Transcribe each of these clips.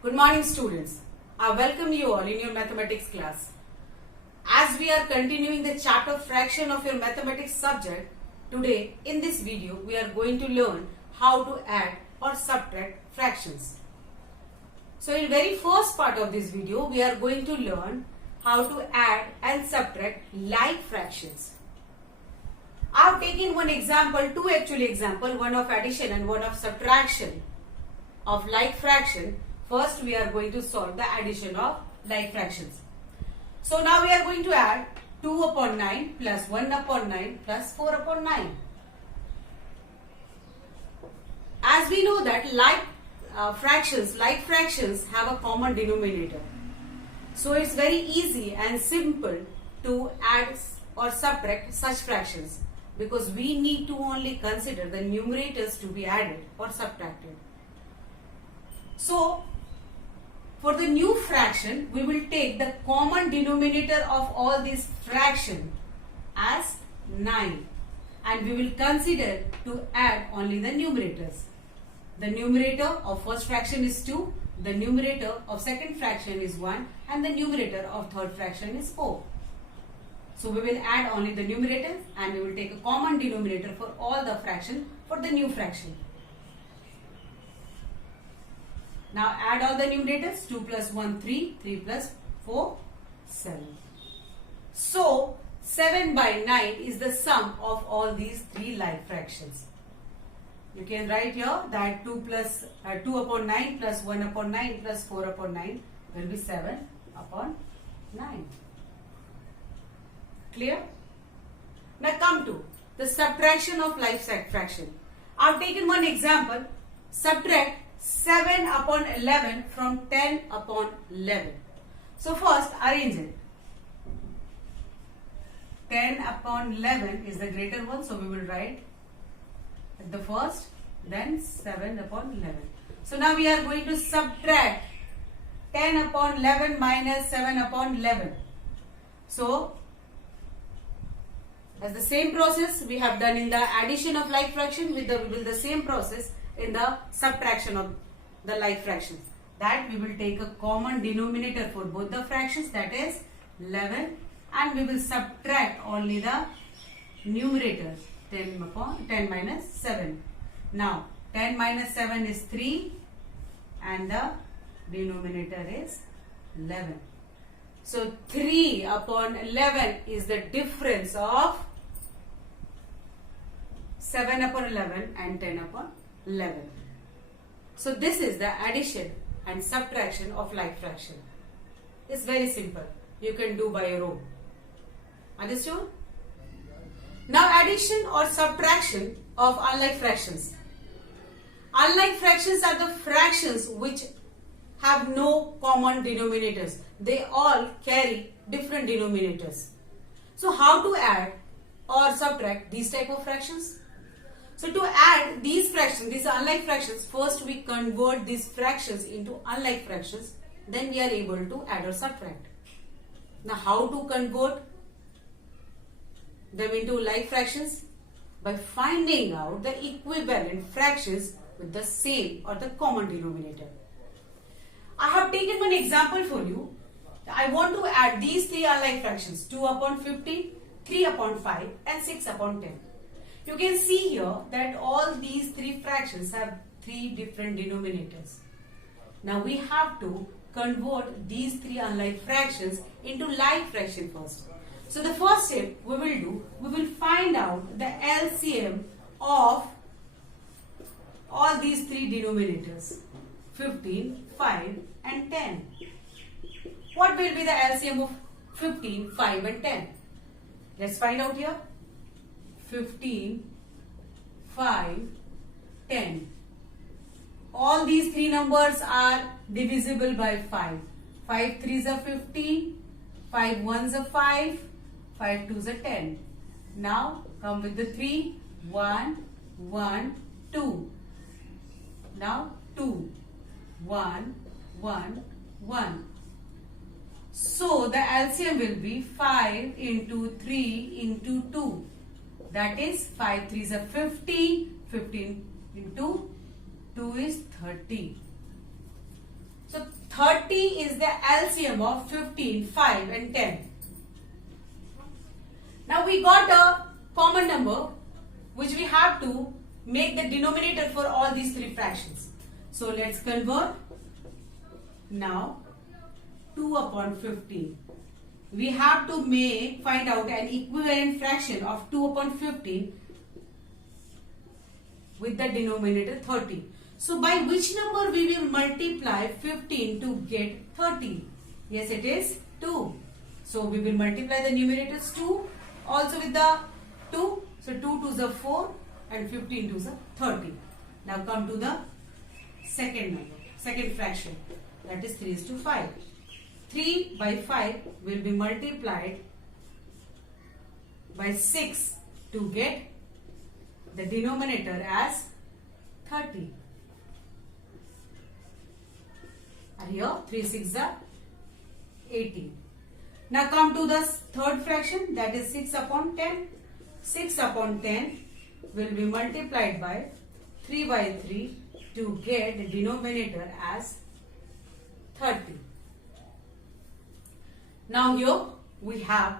Good morning, students. I welcome you all in your mathematics class. As we are continuing the chapter fraction of your mathematics subject, today in this video we are going to learn how to add or subtract fractions. So in very first part of this video we are going to learn how to add and subtract like fractions. I have taken one example, two actually example, one of addition and one of subtraction of like fraction. First we are going to solve the addition of like fractions. So now we are going to add 2 upon 9 plus 1 upon 9 plus 4 upon 9. As we know that like fractions have a common denominator. So it's very easy and simple to add or subtract such fractions because we need to only consider the numerators to be added or subtracted. So for the new fraction, we will take the common denominator of all these fractions as 9 and we will consider to add only the numerators. The numerator of first fraction is 2, the numerator of second fraction is 1 and the numerator of third fraction is 4. So we will add only the numerators and we will take a common denominator for all the fractions for the new fraction. Now add all the numerators, 2 plus 1, 3, 3 plus 4, 7. So 7 by 9 is the sum of all these three like fractions. You can write here that 2 upon 9 plus 1 upon 9 plus 4 upon 9 will be 7 upon 9. Clear? Now come to the subtraction of like fraction. I have taken one example. Subtract 7 upon 11 from 10 upon 11. So first arrange it. 10 upon 11 is the greater one, so we will write at the first, then 7 upon 11. So now we are going to subtract 10 upon 11 minus 7 upon 11. So as the same process we have done in the addition of like fraction, we will the same process in the subtraction of the like fractions. That we will take a common denominator for both the fractions, that is 11, and we will subtract only the numerator 10 minus 7. Now 10 minus 7 is 3 and the denominator is 11. So 3 upon 11 is the difference of 7 upon 11 and 10 upon 11. So this is the addition and subtraction of like fraction. It's very simple. You can do by your own. Understood? Now addition or subtraction of unlike fractions. Unlike fractions are the fractions which have no common denominators. They all carry different denominators. So how to add or subtract these type of fractions? So to add these fractions, these unlike fractions, first we convert these fractions into unlike fractions, then we are able to add or subtract. Now how to convert them into like fractions? By finding out the equivalent fractions with the same or the common denominator. I have taken one example for you. I want to add these three unlike fractions, 2 upon 15, 3 upon 5 and 6 upon 10. You can see here that all these three fractions have three different denominators. Now we have to convert these three unlike fractions into like fraction first. So the first step we will do, we will find out the LCM of all these three denominators, 15, 5 and 10. What will be the LCM of 15, 5 and 10? Let's find out here. 15, 5, 10. All these three numbers are divisible by 5. 5 3s are 15, 5 1s are 5, 5 2s are 10. Now come with the 3, 1, 1, 2. Now 2, 1, 1, 1. So the LCM will be 5 into 3 into 2. That is 5 3s are 15. 15 into 2 is 30. So 30 is the LCM of 15, 5 and 10. Now we got a common number which we have to make the denominator for all these three fractions. So let's convert. Now 2 upon 15. We have to find out an equivalent fraction of 2 upon 15 with the denominator 30. So by which number we will multiply 15 to get 30? Yes, it is 2. So we will multiply the numerators 2 also with the 2. So 2 2s are 4 and 15 2s are 30. Now come to the second number, second fraction, that is 3 is to 5. 3 by 5 will be multiplied by 6 to get the denominator as 30. And here 3 6 are 18. Now come to the third fraction, that is 6 upon 10. 6 upon 10 will be multiplied by 3 by 3 to get the denominator as 30. Now here we have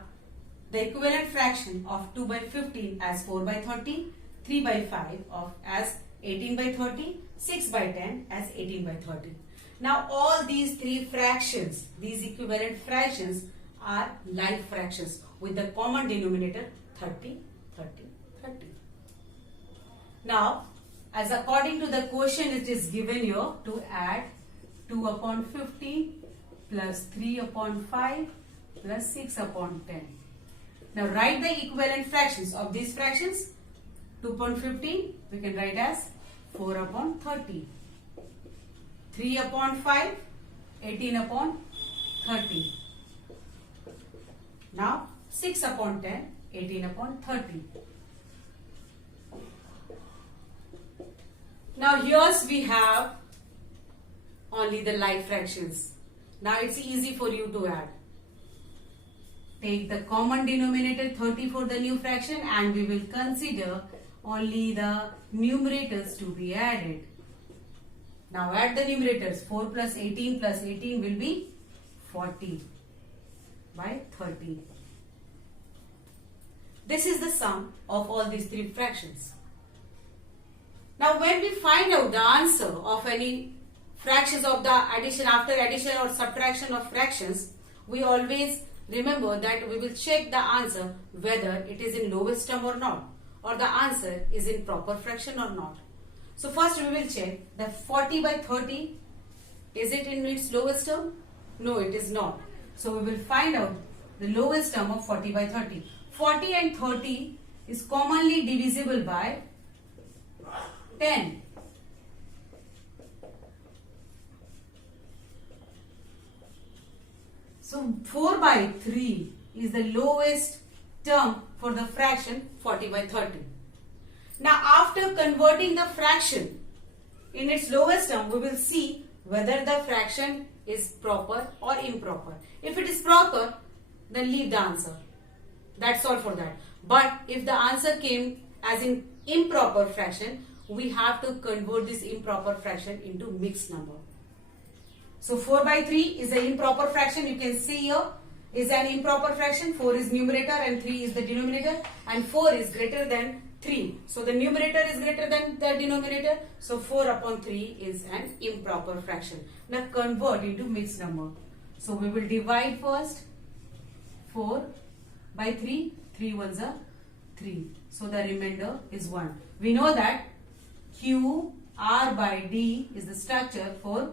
the equivalent fraction of 2 by 15 as 4 by 30, 3 by 5 as 18 by 30, 6 by 10 as 18 by 30. Now all these three fractions, these equivalent fractions are like fractions with the common denominator 30, 30, 30. Now as according to the question it is given here to add 2 upon 15 plus 3 upon 5 plus 6 upon 10. Now write the equivalent fractions of these fractions. 2 upon 15 we can write as 4 upon 30. 3 upon 5, 18 upon 30. Now 6 upon 10, 18 upon 30. Now here we have only the like fractions. Now it's easy for you to add. Take the common denominator 30 for the new fraction and we will consider only the numerators to be added. Now add the numerators. 4 plus 18 will be 40 by 30. This is the sum of all these three fractions. Now when we find out the answer of any fractions of the addition, after addition or subtraction of fractions, we always remember that we will check the answer whether it is in lowest term or not, or the answer is in proper fraction or not. So first we will check the 40 by 30. Is it in its lowest term? No, it is not. So we will find out the lowest term of 40 by 30. 40 and 30 is commonly divisible by 10. So 4 by 3 is the lowest term for the fraction 40 by 30. Now after converting the fraction in its lowest term, we will see whether the fraction is proper or improper. If it is proper, then leave the answer. That's all for that. But if the answer came as in improper fraction, we have to convert this improper fraction into mixed number. So 4 by 3 is an improper fraction. You can see here is an improper fraction. 4 is numerator and 3 is the denominator, and 4 is greater than 3. So the numerator is greater than the denominator. So 4 upon 3 is an improper fraction. Now convert into mixed number. So we will divide first. 4 by 3. 3 ones are 3. So the remainder is 1. We know that Q R by D is the structure for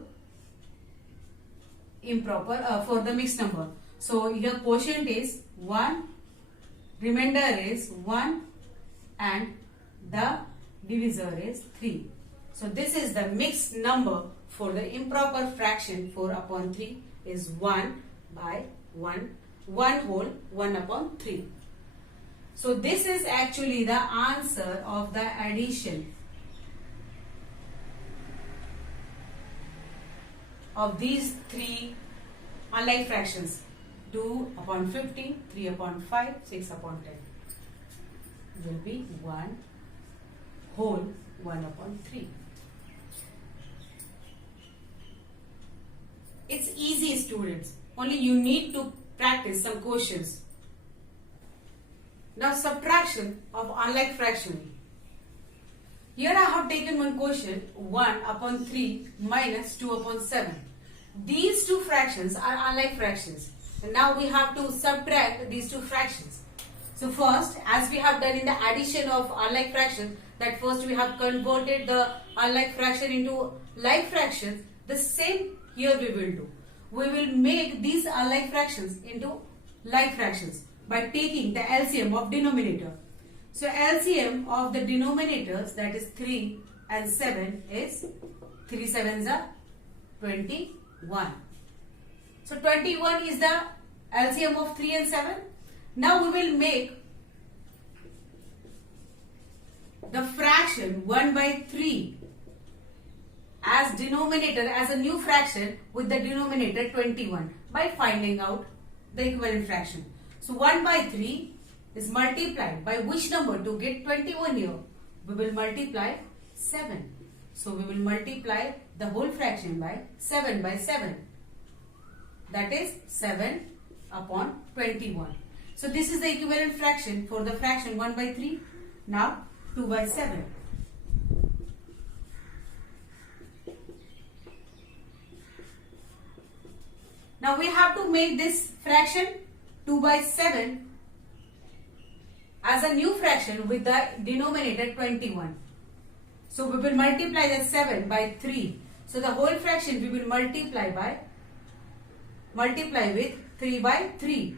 for the mixed number. So here quotient is 1, remainder is 1, and the divisor is 3. So this is the mixed number for the improper fraction. 4 upon 3 is 1 by 1, 1 whole 1 upon 3. So this is actually the answer of the addition of these three unlike fractions. 2 upon 15, 3 upon 5, 6 upon 10 will be 1 whole 1 upon 3. students. Only you need to practice some questions. Now subtraction of unlike fraction. Here I have taken one question, 1 upon 3 minus 2 upon 7. These two fractions are unlike fractions. And now we have to subtract these two fractions. So first, as we have done in the addition of unlike fractions, that first we have converted the unlike fraction into like fractions, the same here we will do. We will make these unlike fractions into like fractions by taking the LCM of denominator. So LCM of the denominators, that is 3 and 7, is 3 sevens are 21. So 21 is the LCM of 3 and 7. Now we will make the fraction 1 by 3 as denominator, as a new fraction with the denominator 21 by finding out the equivalent fraction. So 1 by 3 is multiplied by which number to get 21 here? We will multiply 7. So we will multiply the whole fraction by 7 by 7. That is 7 upon 21. So this is the equivalent fraction for the fraction 1 by 3. Now 2 by 7. Now we have to make this fraction 2 by 7 as a new fraction with the denominator 21. So we will multiply the 7 by 3. So the whole fraction we will multiply with 3 by 3.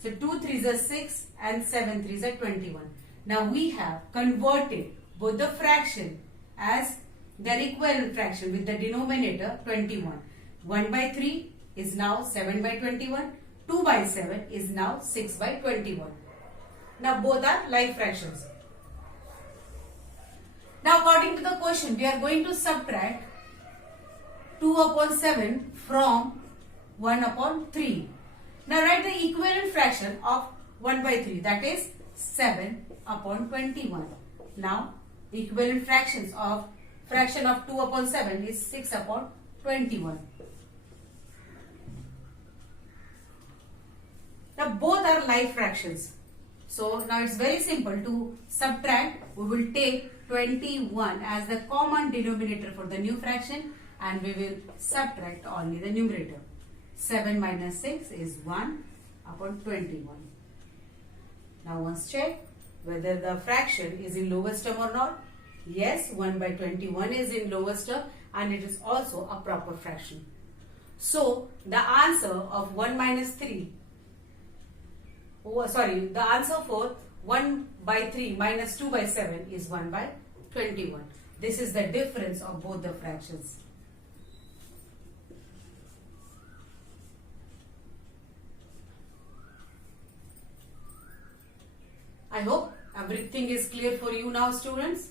So 2 3s are 6 and 7 3s are 21. Now we have converted both the fraction as their equivalent fraction with the denominator 21. 1 by 3 is now 7 by 21. 2 by 7 is now 6 by 21. Now both are like fractions. Now according to the question, we are going to subtract 2 upon 7 from 1 upon 3. Now write the equivalent fraction of 1 by 3, that is 7 upon 21. Now equivalent fractions of fraction of 2 upon 7 is 6 upon 21. Now both are like fractions. So now it's very simple to subtract. We will take 21 as the common denominator for the new fraction and we will subtract only the numerator. 7 minus 6 is 1 upon 21. Now once check whether the fraction is in lowest term or not. Yes, 1 by 21 is in lowest term and it is also a proper fraction. So the answer of 1 minus 3, the answer for 1 by 3 minus 2 by 7 is 1 by 21. This is the difference of both the fractions. I hope everything is clear for you now, students.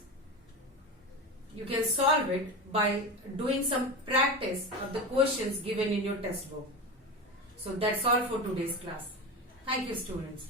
You can solve it by doing some practice of the questions given in your textbook. So that's all for today's class. Thank you, students.